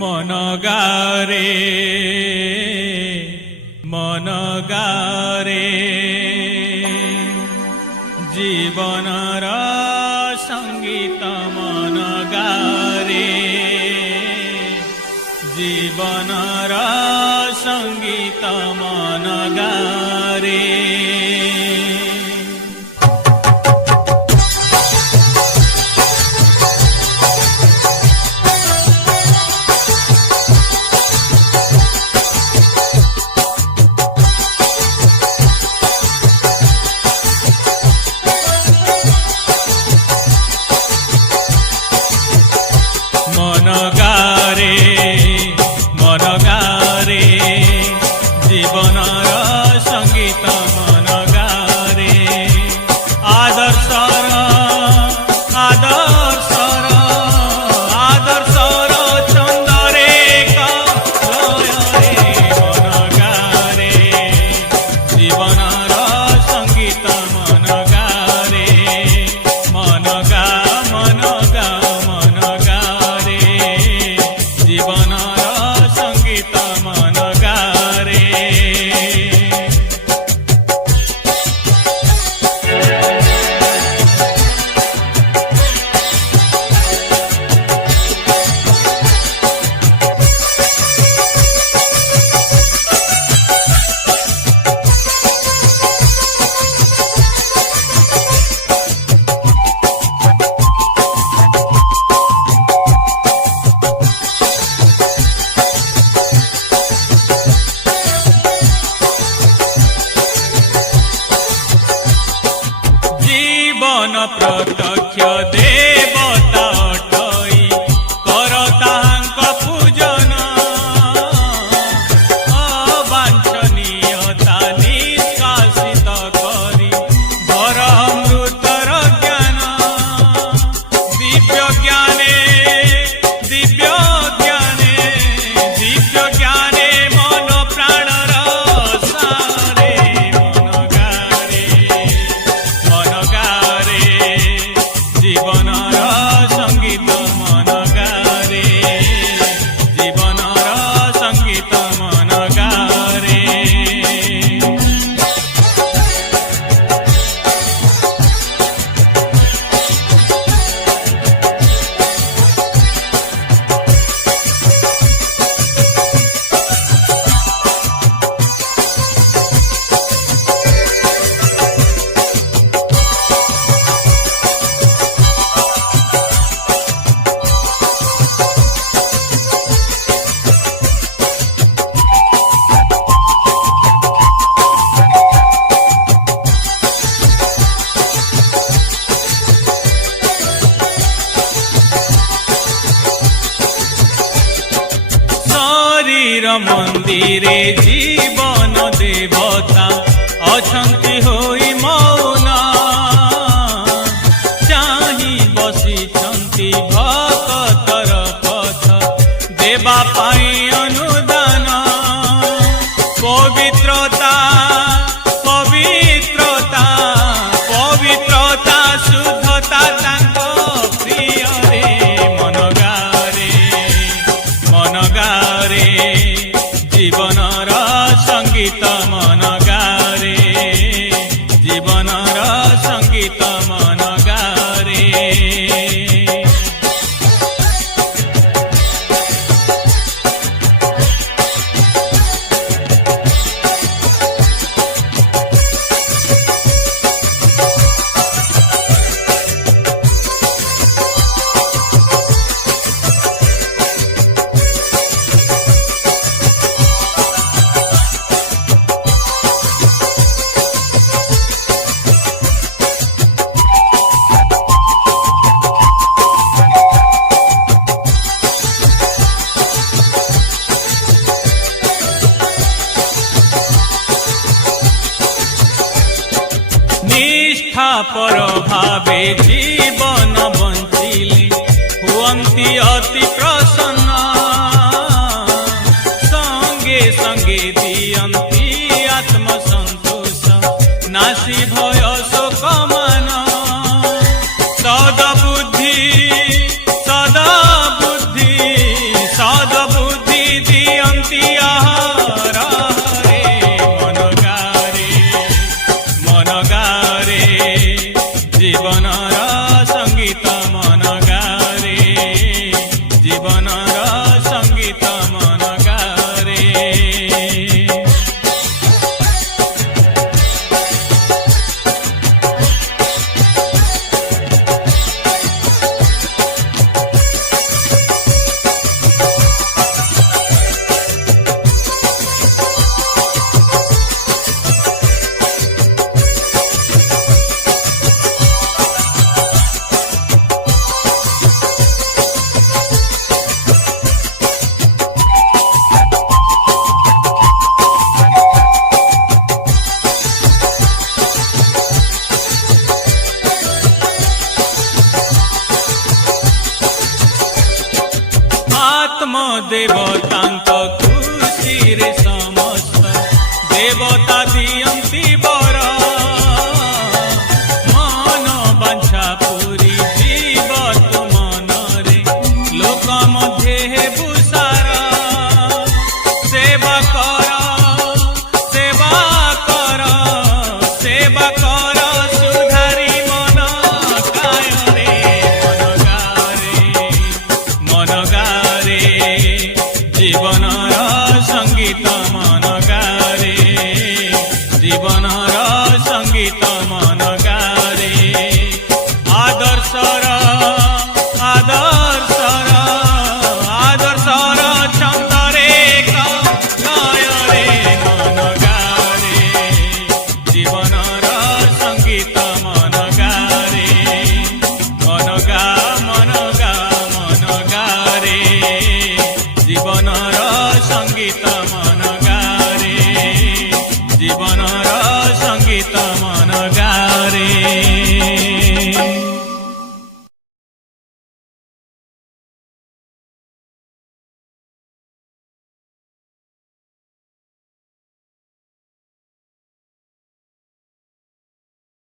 मन गारे जीवनर संगीत मन गारे जीवनर संगीत मन गारे जीवनर संगीत मन गारे आदर्शर आदर्शर आदर्शर चंदरे लयरे मन गारे जीवनर संगीत मन गारे मन गा मन गा मन गारे जीवनर संगीत मन गारे जीवन प्रत्यक्ष देवता अटई कर ताहांक पूजन अवांछनीयता निष्कासित करी भर अमृतर ज्ञान दिव्य ज्ञाने दिव्य ज्ञाने दिव्य ज्ञाने मन प्राणर सारे मन गारे जीवनर संगीत मन गारे जीवनर संगीत मन गारे शरीर मंदिरे जीवन देवता अछंती होई मौन चाही बसिछंती भक्तर पथ देवा पाई अनुदान पवित्रता पवित्रता पवित्रता शुद्धता तांको प्रिय रे मन गारे जीवनर संगीत मन गारे जीवनर संगीत मन गारे निष्ठा पर भावे जीवन बंचिले हुअंती अति प्रसन्न संगे संगे दियंती आत्मसंतोष नासी भय शोक मान सदबुद्धि सदबुद्धि ଜୀବନର ସଙ୍ଗୀତ ମନ ଗାରେ। ଦେବତାଙ୍କ ଖୁସିରେ ସମସ୍ତ ଦେବତା ଦିଅନ୍ତି ବର। ମନ ବାଞ୍ଛା ପୁରୀ ଯିବ ତୁ ମନରେ ଲୋକ ମଧ୍ୟରେ ହେବୁ ସାର। ସେବା କର ସେବା କର ସେବା କର ସୁଧାରି ମନ କାୟରେ ମନ ଗାରେ ଜୀବନ